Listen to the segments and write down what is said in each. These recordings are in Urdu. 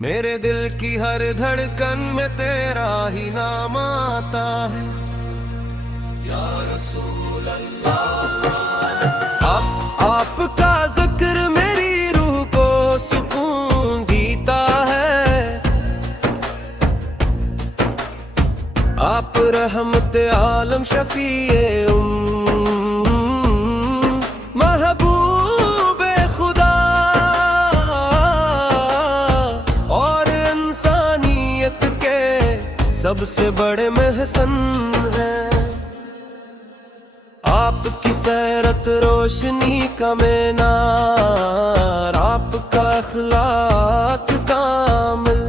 میرے دل کی ہر دھڑکن میں تیرا ہی نام آتا ہے یا رسول اللہ۔ آپ کا ذکر میری روح کو سکون دیتا ہے، آپ رحمت عالم شفیع محبوب خدا اور انسانیت کے سب سے بڑے محسن ہیں۔ آپ کی سیرت روشنی کا مینار، آپ کا اخلاق کامل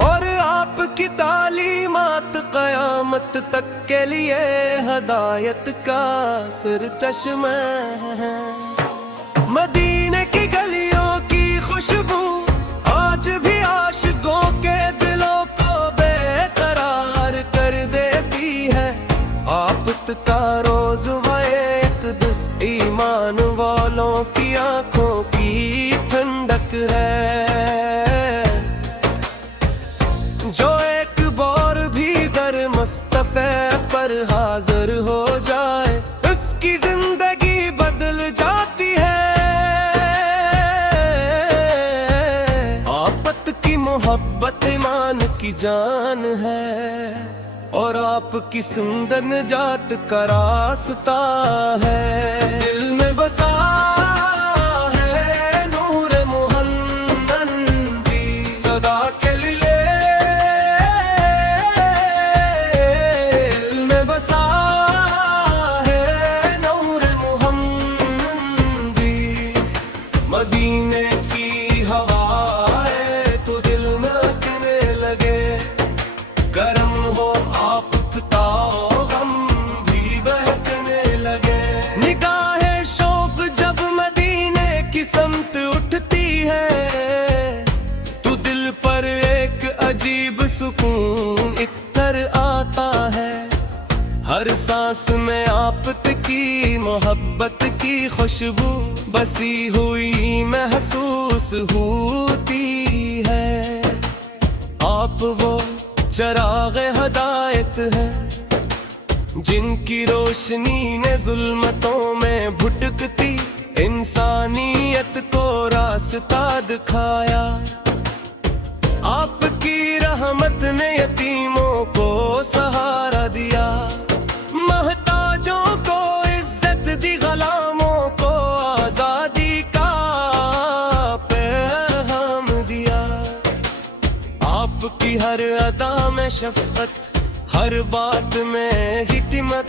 اور آپ کی تعلیمات قیامت تک کے لیے ہدایت کا سر چشمہ ہے۔ مدینے کی گلیوں کی خوشبو آج بھی عاشقوں کے دلوں کو بے قرار کر دیتی ہے۔ آپ کا روز اقدس ایمان والوں کی آنکھوں کی ٹھنڈک ہے، جو ایک بار بھی در مصطفیٰ پر حاضر ہو جائے اس کی زندگی بدل جاتی ہے۔ آپت کی محبت ایمان کی جان ہے اور آپ کی سندر نجات کا راستہ ہے۔ دل میں بسا ہے نور محمد کی صدا کے لیے، دل میں بسا ہے نور محمد کی، مدینے کی ہوا ہے تو دل میں اٹھنے لگے، گرم ہو آپ کا غم بھی بہکنے لگے۔ نگاہ شوق جب مدینے کی سمت اٹھتی ہے تو دل پر ایک عجیب سکون اتر آتا ہے۔ ہر سانس میں آپ کی محبت کی خوشبو بسی ہوئی محسوس ہوتی ہے۔ آپ وہ چراغ ہدایت ہے جن کی روشنی نے ظلمتوں میں بھٹکتی انسانیت کو راستہ دکھایا۔ آپ کی رحمت نے یتیموں کو سہارا دیا، محتاجوں کو عزت دی، غلاموں کو آزادی کا پیغام دیا۔ آپ کی ہر ادا میں شفقت، ہر بات میں حکمت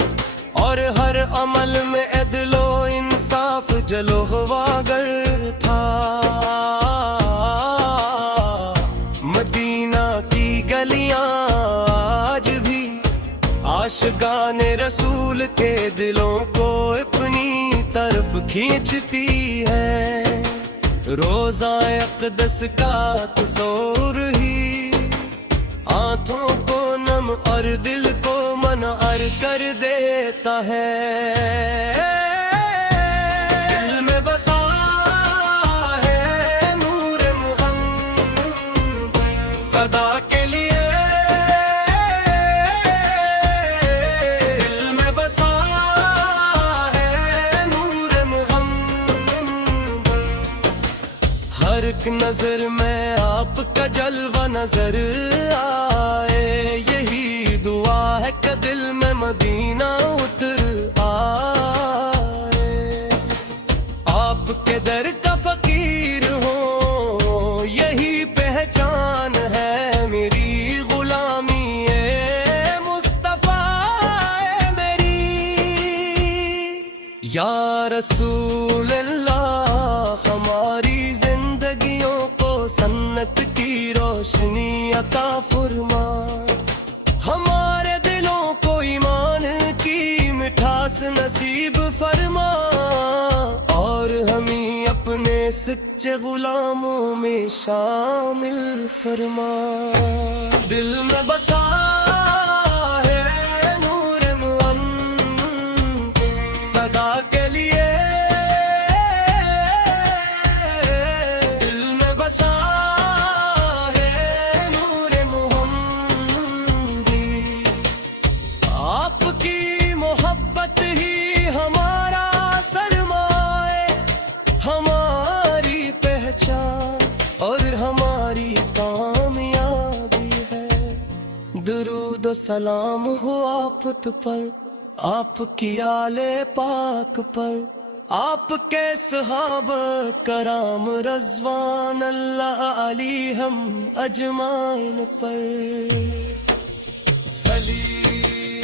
اور ہر عمل میں عدل و انصاف جلوہ گر تھا۔ مدینہ کی گلیاں آج بھی عاشقان رسول کے دلوں کو اپنی طرف کھینچتی ہے۔ روزہ اقدس کا تصور ہی آنکھوں کو نم اور دل کو منعر کر دیتا ہے۔ دل میں بسا ہے نور محمد صدا کے لیے، دل میں بسا ہے نور محمد، ہر ایک نظر میں آپ کا جلوہ نظر آئے۔ یہی دعا ہے کہ دل میں مدینہ اتر آئے، آپ کے در کا فقیر ہوں یہی پہچان ہے میری، غلامی ہے مصطفیٰ میری۔ یا رسول اللہ ہماری زندگیوں کو سنت کی روشنی عطا فرما، ہمارے دلوں کو ایمان کی مٹھاس نصیب فرما اور ہمیں اپنے سچے غلاموں میں شامل فرما۔ دل میں بسا ہے نور محمد صدا کے لیے، دل میں بسا ہماری کامیابی ہے۔ درود و سلام ہو آپ پر، آپ کی آل پاک پر، آپ کے صحابہ کرام رضوان اللہ علیہم اجمعین پر۔ صلی